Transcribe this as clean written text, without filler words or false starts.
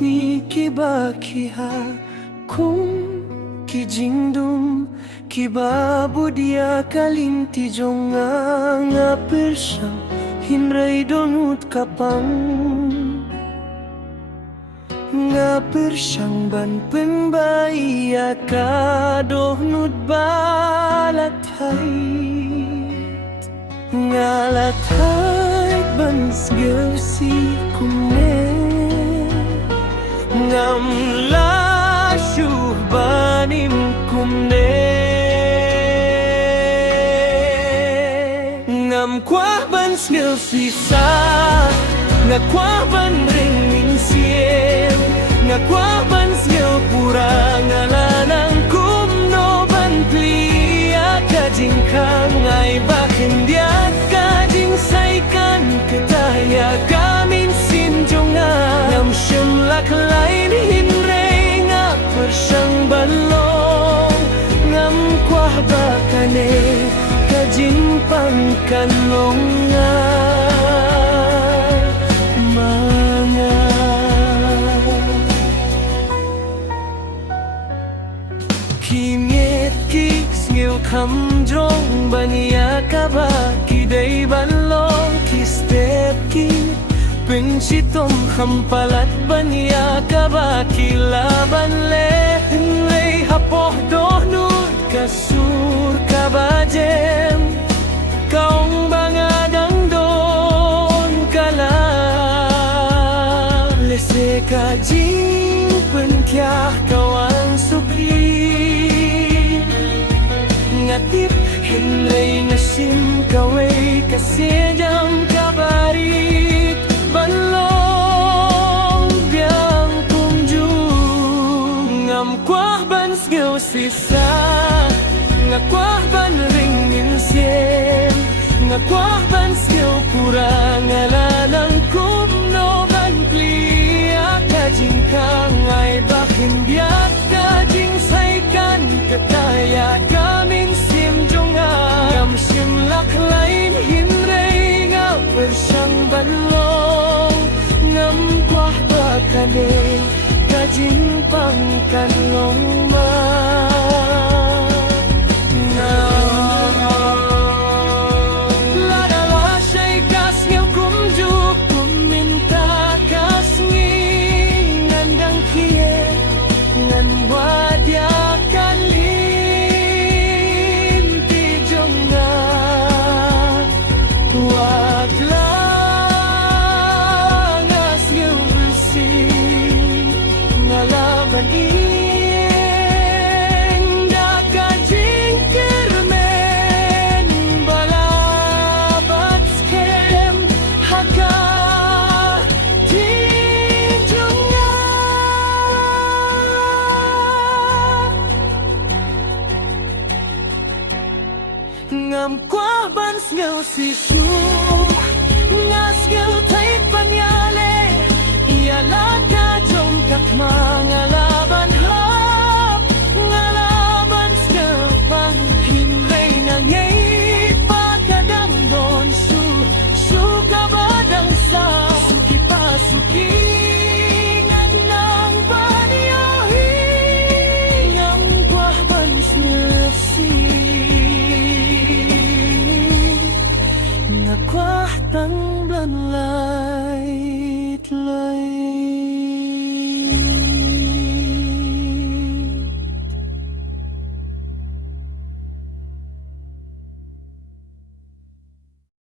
ni kiba kiha kung kijingdum kiba budia kalinti jonga nga persyang hinray donut kapang nga persyang ban penbaya kadohnut balatay nga latay ban sgeusi kumne ngam lasyuh banim kumne ngam kwah ban sgeusi sa nga kwah ban ring min siem nga kwah ban sgeu pura nga lanang kumno ban plia kajingkang ay bakin diat kajing saikan ketaya kamin sinjonga ngam syem laklain hinre nga persyang balong ngam kwah bakane kajing pangkanlonga kham jong bania kaba kidai balong ki step ki penchitom kham palat bania kaba ki laban le rei hapoh dohnut kasur kabajem kaung bangadang don kala lese kajing penkyah kawan sukri ngatip hinlay nasim kaway kasedam kabarit balong biang kumju ngam kwah ban sgeu sisa nga kwah ban ring min siem nga kwah ban sgeu pura nga lanang kumno ban plia kajing kangay bakin biak kajing saikan kataya kaming simjonga ngam sim laklain hinrei nga persyang balong ngam kwah bakane kajing pangkanlong ma ngam kwah ban sgeu si